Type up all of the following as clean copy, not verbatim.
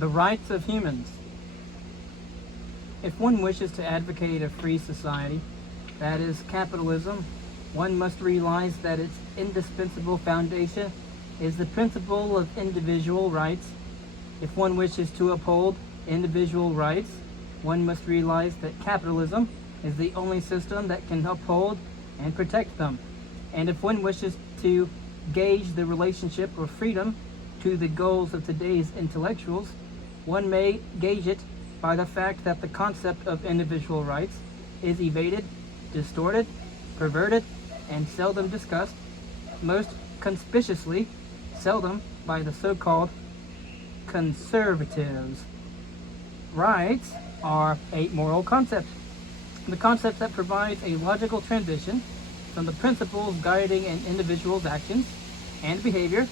The rights of humans. If one wishes to advocate a free society, that is capitalism, one must realize that its indispensable foundation is the principle of individual rights. If one wishes to uphold individual rights, one must realize that capitalism is the only system that can uphold and protect them. And if one wishes to gauge the relationship of freedom to the goals of today's intellectuals, one may gauge it by the fact that the concept of individual rights is evaded, distorted, perverted, and seldom discussed, most conspicuously seldom by the so-called conservatives. Rights are a moral concept, the concept that provides a logical transition from the principles guiding an individual's actions and behavior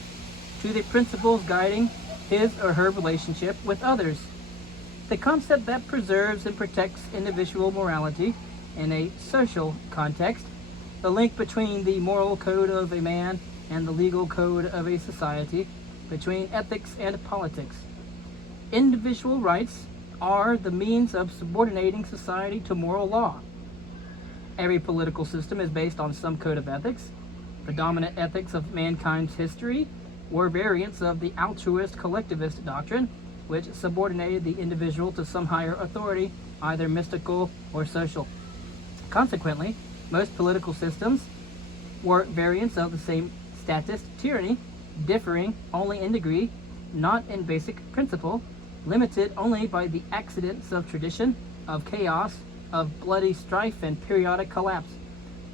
to the principles guiding his or her relationship with others. The concept that preserves and protects individual morality in a social context, the link between the moral code of a man and the legal code of a society, between ethics and politics. Individual rights are the means of subordinating society to moral law. Every political system is based on some code of ethics. The dominant ethics of mankind's history were variants of the altruist collectivist doctrine, which subordinated the individual to some higher authority, either mystical or social. Consequently, most political systems were variants of the same statist tyranny, differing only in degree, not in basic principle, limited only by the accidents of tradition, of chaos, of bloody strife and periodic collapse.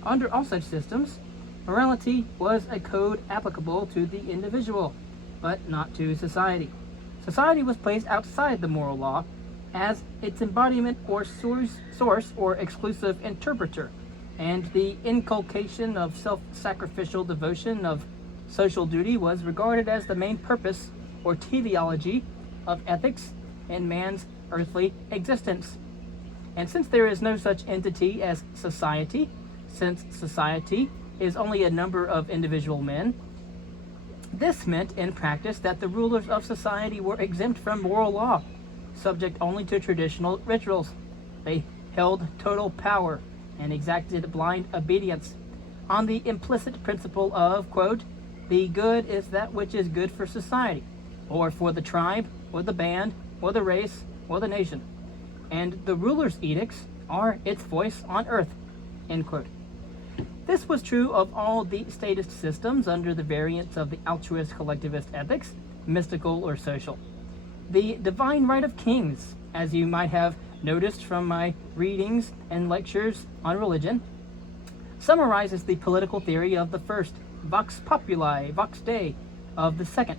Under all such systems, morality was a code applicable to the individual, but not to society. Society was placed outside the moral law as its embodiment or source or exclusive interpreter, and the inculcation of self-sacrificial devotion of social duty was regarded as the main purpose or teleology of ethics in man's earthly existence. And since there is no such entity as society, since society is only a number of individual men, this meant in practice that the rulers of society were exempt from moral law, subject only to traditional rituals. They held total power and exacted blind obedience on the implicit principle of, quote, the good is that which is good for society, or for the tribe, or the band, or the race, or the nation. And the ruler's edicts are its voice on earth, end quote. This was true of all the statist systems under the variants of the altruist collectivist ethics, mystical or social. The divine right of kings, as you might have noticed from my readings and lectures on religion, summarizes the political theory of the first, vox populi, vox dei, of the second,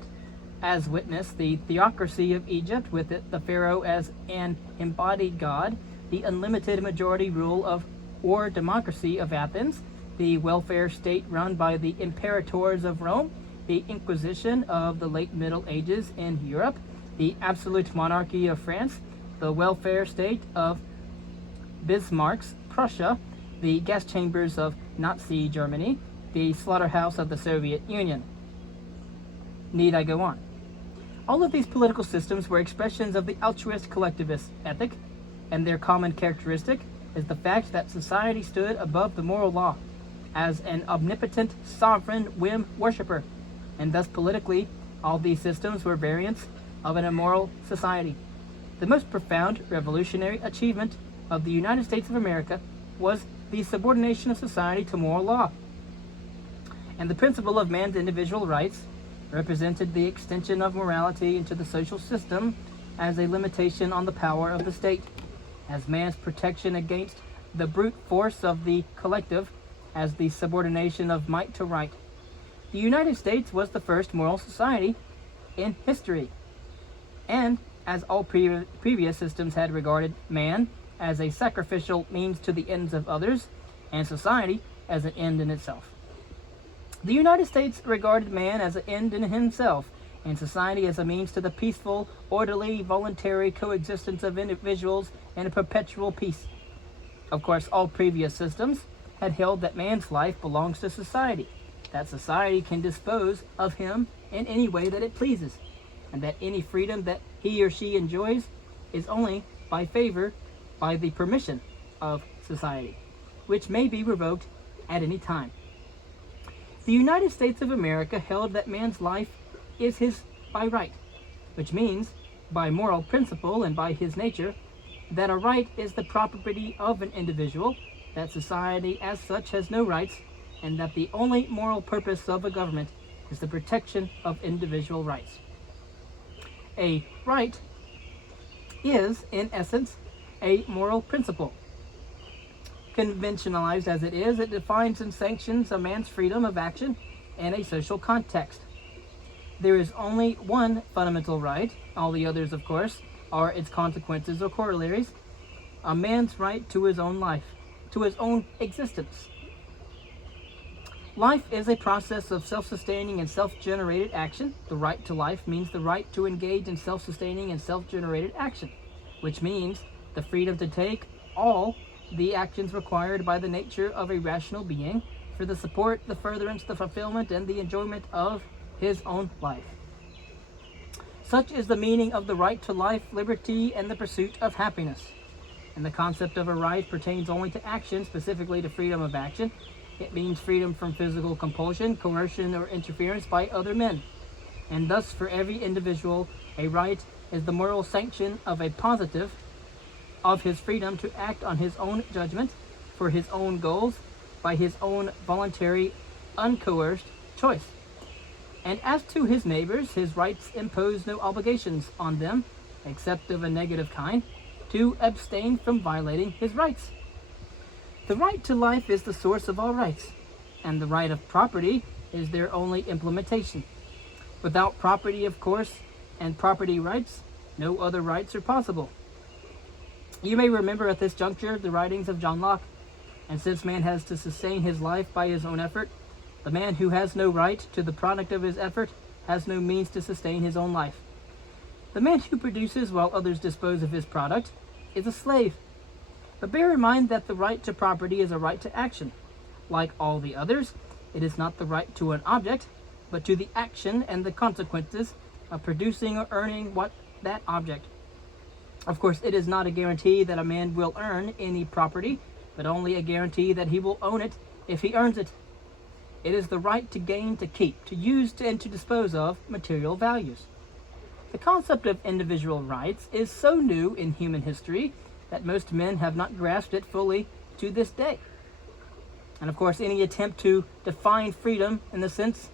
as witness the theocracy of Egypt with the pharaoh as an embodied god, the unlimited majority rule of or democracy of Athens, the welfare state run by the imperators of Rome, the Inquisition of the late Middle Ages in Europe, the absolute monarchy of France, the welfare state of Bismarck's Prussia, the gas chambers of Nazi Germany, the slaughterhouse of the Soviet Union. Need I go on? All of these political systems were expressions of the altruist collectivist ethic, and their common characteristic is the fact that society stood above the moral law as an omnipotent sovereign whim worshipper, and thus politically all these systems were variants of an immoral society. The most profound revolutionary achievement of the United States of America was the subordination of society to moral law, and the principle of man's individual rights represented the extension of morality into the social system as a limitation on the power of the state, as man's protection against the brute force of the collective, as the subordination of might to right. The United States was the first moral society in history, and as all previous systems had regarded man as a sacrificial means to the ends of others, and society as an end in itself. The United States regarded man as an end in himself, and society as a means to the peaceful, orderly, voluntary coexistence of individuals in a perpetual peace. Of course, all previous systems had held that man's life belongs to society, that society can dispose of him in any way that it pleases, and that any freedom that he or she enjoys is only by the permission of society, which may be revoked at any time. The United States of America held that man's life is his by right, which means, by moral principle and by his nature, that a right is the property of an individual, that society as such has no rights, and that the only moral purpose of a government is the protection of individual rights. A right is, in essence, a moral principle. Conventionalized as it is, it defines and sanctions a man's freedom of action in a social context. There is only one fundamental right, all the others, of course, are its consequences or corollaries, a man's right to his own life, to his own existence. Life is a process of self-sustaining and self-generated action. The right to life means the right to engage in self-sustaining and self-generated action, which means the freedom to take all the actions required by the nature of a rational being for the support, the furtherance, the fulfillment, and the enjoyment of his own life. Such is the meaning of the right to life, liberty, and the pursuit of happiness. And the concept of a right pertains only to action, specifically to freedom of action. It means freedom from physical compulsion, coercion, or interference by other men. And thus, for every individual, a right is the moral sanction of a positive of his freedom to act on his own judgment, for his own goals, by his own voluntary, uncoerced choice. And as to his neighbors, his rights impose no obligations on them, except of a negative kind, to abstain from violating his rights. The right to life is the source of all rights, and the right of property is their only implementation. Without property, of course, and property rights, no other rights are possible. You may remember at this juncture the writings of John Locke, and since man has to sustain his life by his own effort, the man who has no right to the product of his effort has no means to sustain his own life. The man who produces while others dispose of his product is a slave. But bear in mind that the right to property is a right to action. Like all the others, it is not the right to an object, but to the action and the consequences of producing or earning that object. Of course, it is not a guarantee that a man will earn any property, but only a guarantee that he will own it if he earns it. It is the right to gain, to keep, to use, and to dispose of material values. The concept of individual rights is so new in human history that most men have not grasped it fully to this day. And of course, any attempt to define freedom in the sense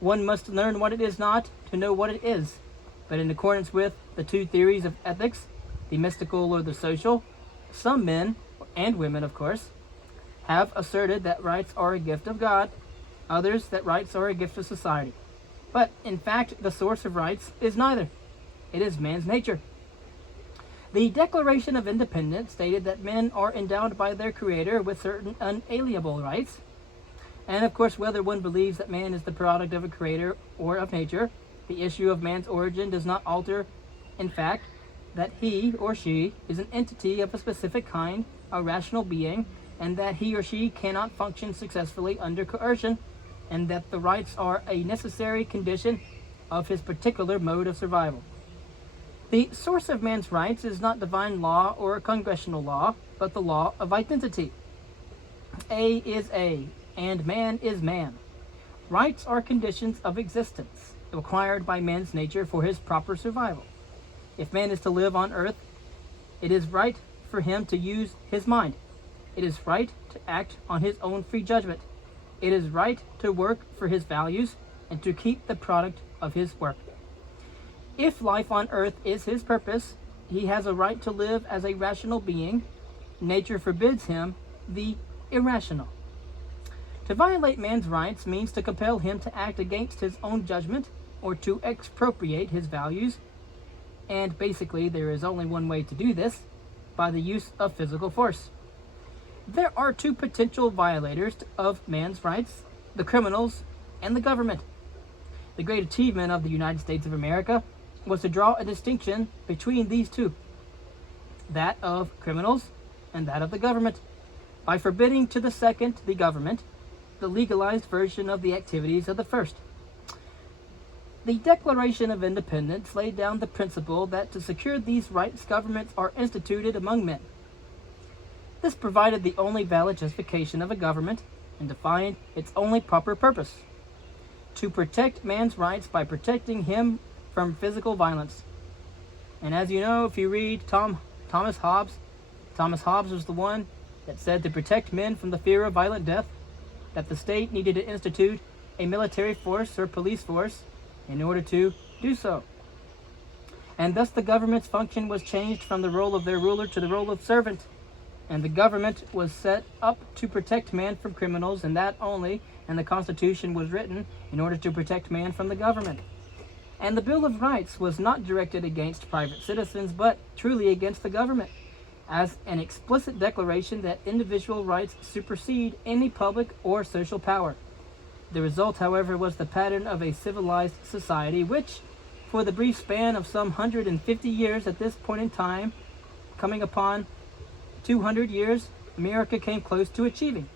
one must learn what it is not to know what it is, but in accordance with the two theories of ethics, the mystical or the social, some men, and women of course, have asserted that rights are a gift of God, others that rights are a gift of society. But in fact, the source of rights is neither. It is man's nature. The Declaration of Independence stated that men are endowed by their Creator with certain unalienable rights. And of course, whether one believes that man is the product of a creator or of nature, the issue of man's origin does not alter, in fact, that he or she is an entity of a specific kind, a rational being, and that he or she cannot function successfully under coercion, and that the rights are a necessary condition of his particular mode of survival. The source of man's rights is not divine law or congressional law, but the law of identity. A is A, and man is man. Rights are conditions of existence, required by man's nature for his proper survival. If man is to live on earth, it is right for him to use his mind. It is right to act on his own free judgment. It is right to work for his values and to keep the product of his work. If life on earth is his purpose, he has a right to live as a rational being. Nature forbids him the irrational. To violate man's rights means to compel him to act against his own judgment or to expropriate his values. And basically, there is only one way to do this, by the use of physical force. There are two potential violators of man's rights, the criminals and the government. The great achievement of the United States of America was to draw a distinction between these two, that of criminals and that of the government, by forbidding to the second, the government, the legalized version of the activities of the first. The Declaration of Independence laid down the principle that to secure these rights, governments are instituted among men. This provided the only valid justification of a government and defined its only proper purpose: to protect man's rights by protecting him from physical violence. And as you know, if you read Thomas Hobbes was the one that said to protect men from the fear of violent death, that the state needed to institute a military force or police force in order to do so. And thus the government's function was changed from the role of their ruler to the role of servant. And the government was set up to protect man from criminals, and that only, and the Constitution was written in order to protect man from the government. And the Bill of Rights was not directed against private citizens, but truly against the government, as an explicit declaration that individual rights supersede any public or social power. The result, however, was the pattern of a civilized society, which, for the brief span of some 150 years at this point in time, coming upon 200 years, America came close to achieving.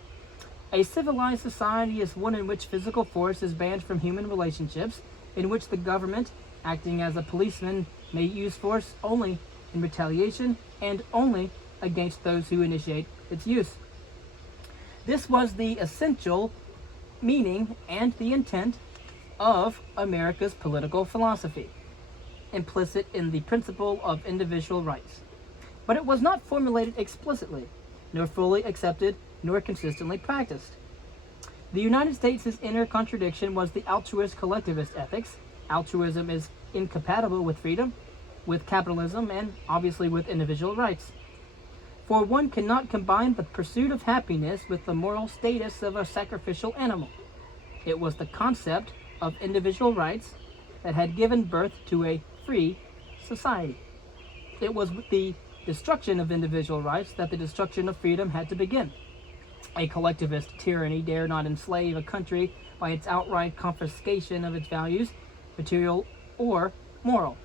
A civilized society is one in which physical force is banned from human relationships, in which the government, acting as a policeman, may use force only in retaliation and only against those who initiate its use. This was the essential meaning and the intent of America's political philosophy, implicit in the principle of individual rights. But it was not formulated explicitly, nor fully accepted, nor consistently practiced. The United States' inner contradiction was the altruist collectivist ethics. Altruism is incompatible with freedom, with capitalism, and obviously with individual rights. For one cannot combine the pursuit of happiness with the moral status of a sacrificial animal. It was the concept of individual rights that had given birth to a free society. It was with the destruction of individual rights that the destruction of freedom had to begin. A collectivist tyranny dare not enslave a country by its outright confiscation of its values, material or moral.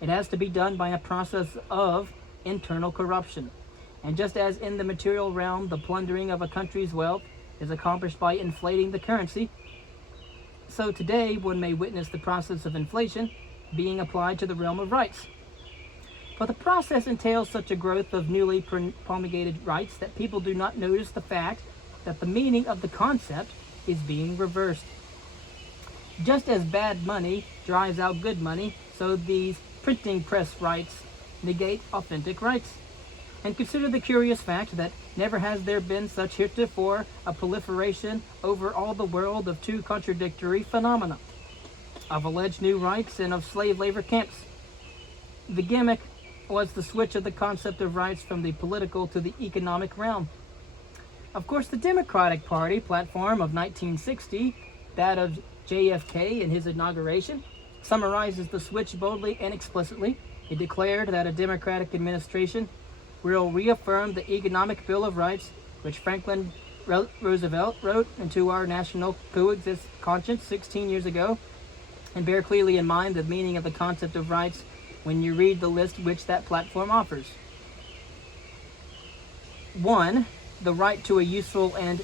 It has to be done by a process of internal corruption. And just as in the material realm, the plundering of a country's wealth is accomplished by inflating the currency, so today one may witness the process of inflation being applied to the realm of rights. But the process entails such a growth of newly promulgated rights that people do not notice the fact that the meaning of the concept is being reversed. Just as bad money drives out good money, so these printing press rights negate authentic rights. And consider the curious fact that never has there been such heretofore a proliferation over all the world of two contradictory phenomena, of alleged new rights and of slave labor camps. The gimmick was the switch of the concept of rights from the political to the economic realm. Of course, the Democratic Party platform of 1960, that of JFK in his inauguration, summarizes the switch boldly and explicitly. It declared that a Democratic administration will reaffirm the Economic Bill of Rights, which Franklin Roosevelt wrote into our national coexist conscience 16 years ago, and bear clearly in mind the meaning of the concept of rights when you read the list which that platform offers. 1. The right to a useful and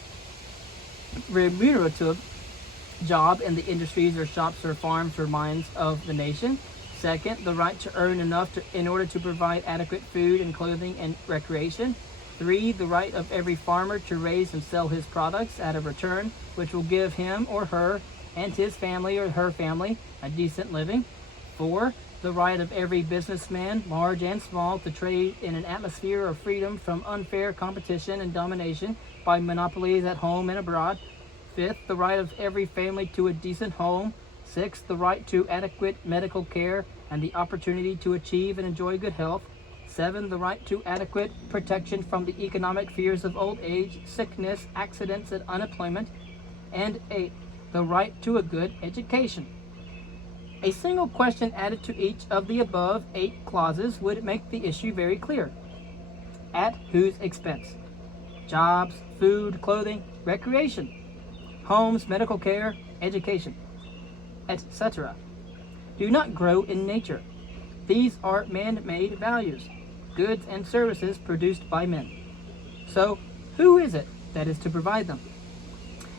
remunerative job in the industries or shops or farms or mines of the nation. Second, the right to earn enough in order to provide adequate food and clothing and recreation. 3, the right of every farmer to raise and sell his products at a return, which will give him or her and his family or her family a decent living. 4, the right of every businessman, large and small, to trade in an atmosphere of freedom from unfair competition and domination by monopolies at home and abroad. 5th, the right of every family to a decent home. 6th, the right to adequate medical care and the opportunity to achieve and enjoy good health. 7, the right to adequate protection from the economic fears of old age, sickness, accidents, and unemployment. And 8, the right to a good education. A single question added to each of the above 8 clauses would make the issue very clear. At whose expense? Jobs, food, clothing, recreation, homes, medical care, education, etc. do not grow in nature. These are man-made values, goods and services produced by men. So, who is it that is to provide them?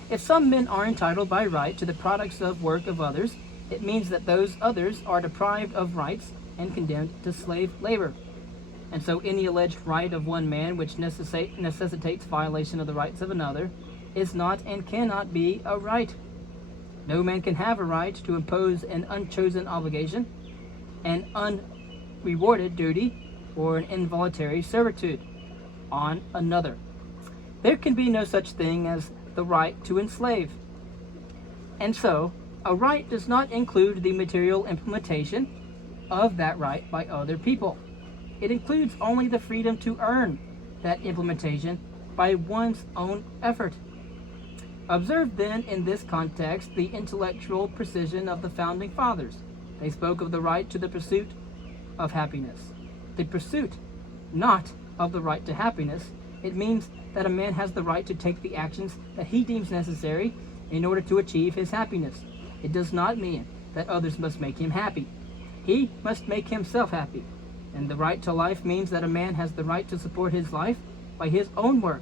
If some men are entitled by right to the products of work of others, It means that those others are deprived of rights and condemned to slave labor. And so any alleged right of one man which necessitates violation of the rights of another is not and cannot be a right. No man can have a right to impose an unchosen obligation, an unrewarded duty, or an involuntary servitude on another. There can be no such thing as the right to enslave. And so, a right does not include the material implementation of that right by other people. It includes only the freedom to earn that implementation by one's own effort. Observe then in this context the intellectual precision of the founding fathers. They spoke of the right to the pursuit of happiness. The pursuit, not of the right to happiness. It means that a man has the right to take the actions that he deems necessary in order to achieve his happiness. It does not mean that others must make him happy. He must make himself happy. And the right to life means that a man has the right to support his life by his own work,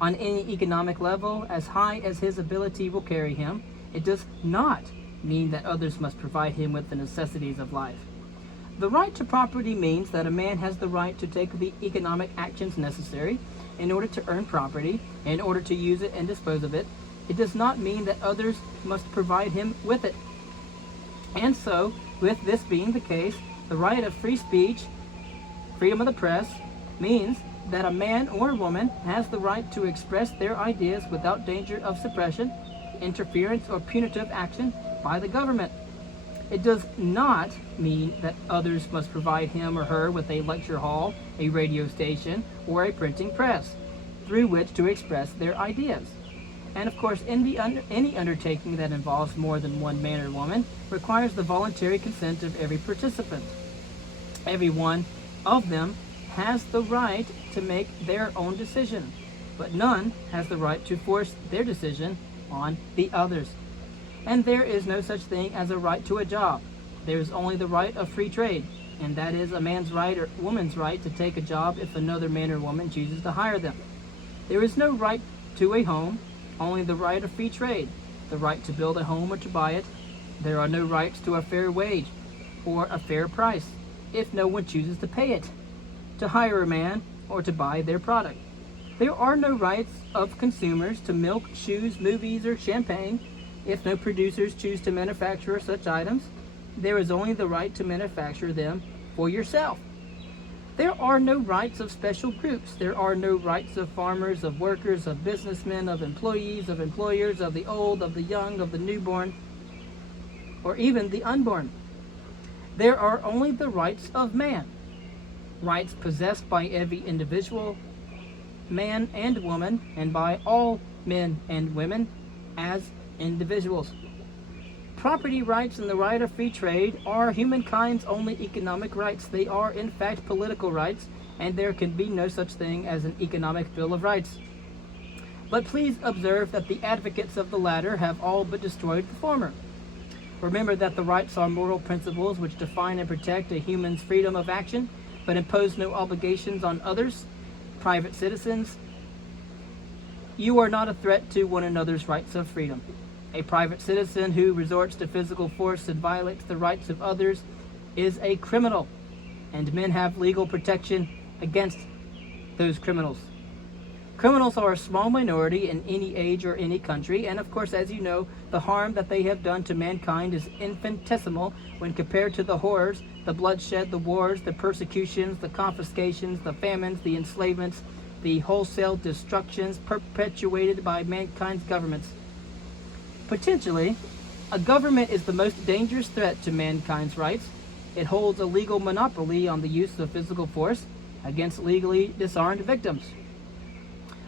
on any economic level as high as his ability will carry him. It does not mean that others must provide him with the necessities of life. The right to property means that a man has the right to take the economic actions necessary in order to earn property, in order to use it and dispose of it. It does not mean that others must provide him with it. And so, with this being the case, the right of free speech, freedom of the press, means that a man or a woman has the right to express their ideas without danger of suppression, interference, or punitive action by the government. It does not mean that others must provide him or her with a lecture hall, a radio station, or a printing press through which to express their ideas. And of course, any undertaking that involves more than one man or woman requires the voluntary consent of every participant. Every one of them has the right to make their own decision, but none has the right to force their decision on the others. And there is no such thing as a right to a job. There is only the right of free trade, and that is a man's right or woman's right to take a job if another man or woman chooses to hire them. There is no right to a home, only the right of free trade, the right to build a home or to buy it. There are no rights to a fair wage or a fair price if no one chooses to pay it, to hire a man, or to buy their product. There are no rights of consumers to milk, shoes, movies, or champagne if no producers choose to manufacture such items. There is only the right to manufacture them for yourself. There are no rights of special groups. There are no rights of farmers, of workers, of businessmen, of employees, of employers, of the old, of the young, of the newborn, or even the unborn. There are only the rights of man, rights possessed by every individual, man and woman, and by all men and women as individuals. Property rights and the right of free trade are humankind's only economic rights. They are, in fact, political rights, and there can be no such thing as an economic Bill of Rights. But please observe that the advocates of the latter have all but destroyed the former. Remember that the rights are moral principles which define and protect a human's freedom of action, but impose no obligations on others, private citizens. You are not a threat to one another's rights of freedom. A private citizen who resorts to physical force and violates the rights of others is a criminal, and men have legal protection against those criminals. Criminals are a small minority in any age or any country, and of course, as you know, the harm that they have done to mankind is infinitesimal when compared to the horrors, the bloodshed, the wars, the persecutions, the confiscations, the famines, the enslavements, the wholesale destructions perpetuated by mankind's governments. Potentially, a government is the most dangerous threat to mankind's rights. It holds a legal monopoly on the use of physical force against legally disarmed victims.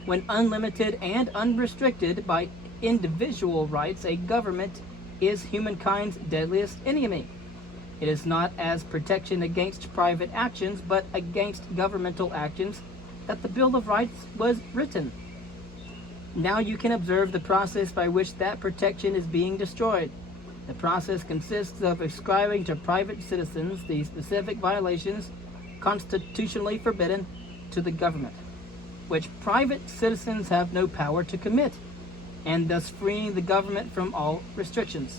When unlimited and unrestricted by individual rights, a government is humankind's deadliest enemy. It is not as protection against private actions, but against governmental actions that the Bill of Rights was written. Now you can observe the process by which that protection is being destroyed. The process consists of ascribing to private citizens the specific violations constitutionally forbidden to the government, which private citizens have no power to commit, and thus freeing the government from all restrictions.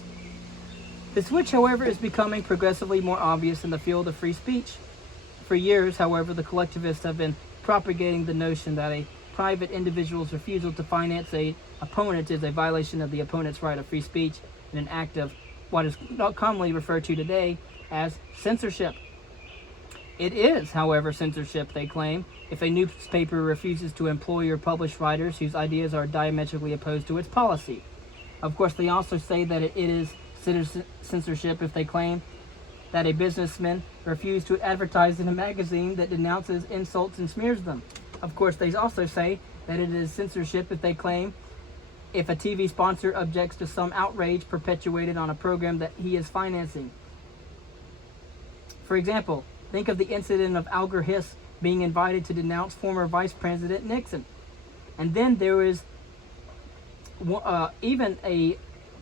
The switch, however, is becoming progressively more obvious in the field of free speech. For years, however, the collectivists have been propagating the notion that a private individual's refusal to finance an opponent is a violation of the opponent's right of free speech and an act of what is not commonly referred to today as censorship. It is, however, censorship, they claim, if a newspaper refuses to employ or publish writers whose ideas are diametrically opposed to its policy. Of course, they also say that it is censorship if they claim that a businessman refused to advertise in a magazine that denounces, insults, and smears them. Of course, they also say that it is censorship if they claim if a TV sponsor objects to some outrage perpetuated on a program that he is financing. For example, think of the incident of Alger Hiss being invited to denounce former Vice President Nixon. And then there is even a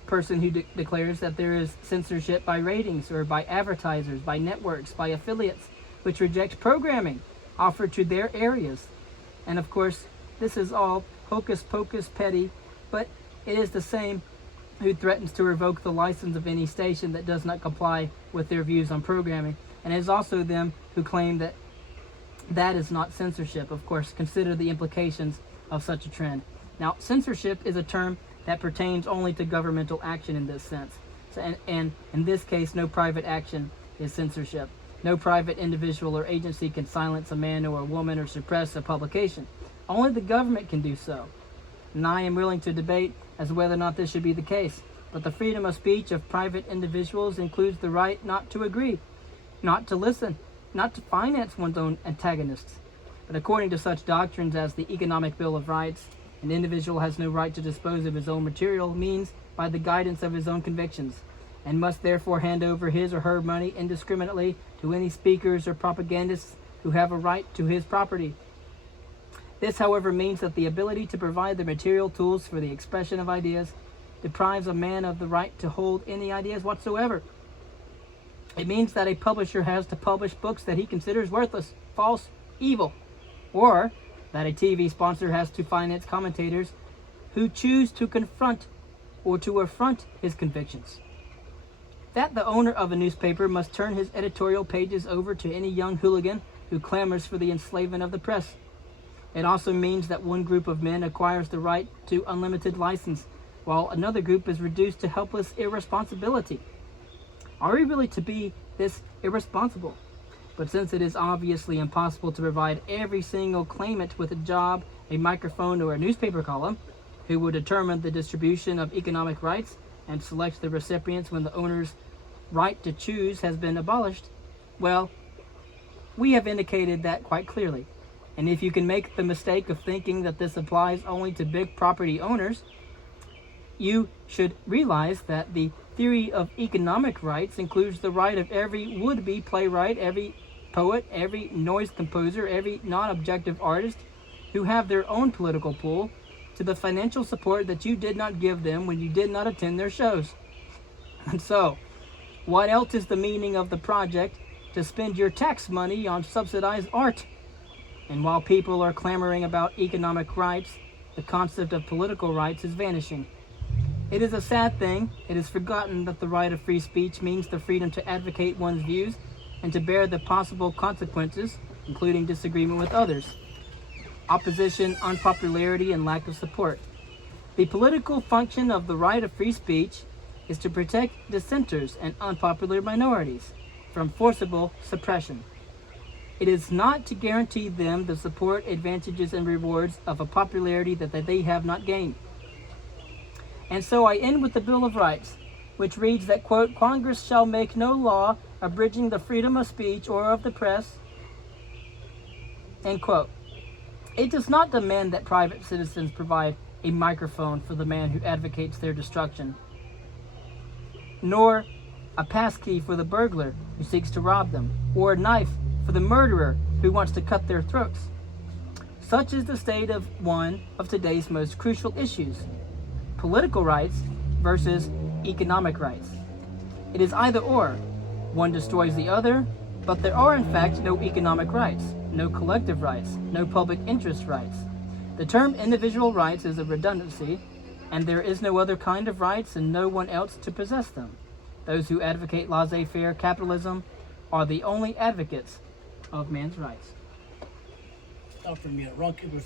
person who declares that there is censorship by ratings or by advertisers, by networks, by affiliates, which reject programming offered to their areas. And of course, this is all hocus pocus petty, but it is the same who threatens to revoke the license of any station that does not comply with their views on programming. And it is also them who claim that that is not censorship. Of course, consider the implications of such a trend. Now, censorship is a term that pertains only to governmental action in this sense. And in this case, no private action is censorship. No private individual or agency can silence a man or a woman or suppress a publication. Only the government can do so. And I am willing to debate as to whether or not this should be the case. But the freedom of speech of private individuals includes the right not to agree, not to listen, not to finance one's own antagonists. But according to such doctrines as the Economic Bill of Rights, an individual has no right to dispose of his own material means by the guidance of his own convictions, and must therefore hand over his or her money indiscriminately to any speakers or propagandists who have a right to his property. This, however, means that the ability to provide the material tools for the expression of ideas deprives a man of the right to hold any ideas whatsoever. It means that a publisher has to publish books that he considers worthless, false, evil, or that a TV sponsor has to finance commentators who choose to confront or to affront his convictions. That the owner of a newspaper must turn his editorial pages over to any young hooligan who clamors for the enslavement of the press. It also means that one group of men acquires the right to unlimited license, while another group is reduced to helpless irresponsibility. Are we really to be this irresponsible? But since it is obviously impossible to provide every single claimant with a job, a microphone, or a newspaper column, who will determine the distribution of economic rights and select the recipients when the owner's right to choose has been abolished, well, we have indicated that quite clearly. And if you can make the mistake of thinking that this applies only to big property owners, you should realize that the theory of economic rights includes the right of every would-be playwright, every poet, every noise composer, every non-objective artist who have their own political pool to the financial support that you did not give them when you did not attend their shows. And so, what else is the meaning of the project to spend your tax money on subsidized art? And while people are clamoring about economic rights, the concept of political rights is vanishing. It is a sad thing. It is forgotten that the right of free speech means the freedom to advocate one's views and to bear the possible consequences, including disagreement with others, opposition, unpopularity, and lack of support. The political function of the right of free speech is to protect dissenters and unpopular minorities from forcible suppression. It is not to guarantee them the support, advantages, and rewards of a popularity that they have not gained. And so I end with the Bill of Rights, which reads that, quote, Congress shall make no law abridging the freedom of speech or of the press, end quote. It does not demand that private citizens provide a microphone for the man who advocates their destruction, nor a passkey for the burglar who seeks to rob them, or a knife for the murderer who wants to cut their throats. Such is the state of one of today's most crucial issues: political rights versus economic rights. It is either or. One destroys the other, but there are in fact no economic rights, no collective rights, no public interest rights. The term individual rights is a redundancy, and there is no other kind of rights and no one else to possess them. Those who advocate laissez-faire capitalism are the only advocates of man's rights. Stop for a minute. Ron Cooper's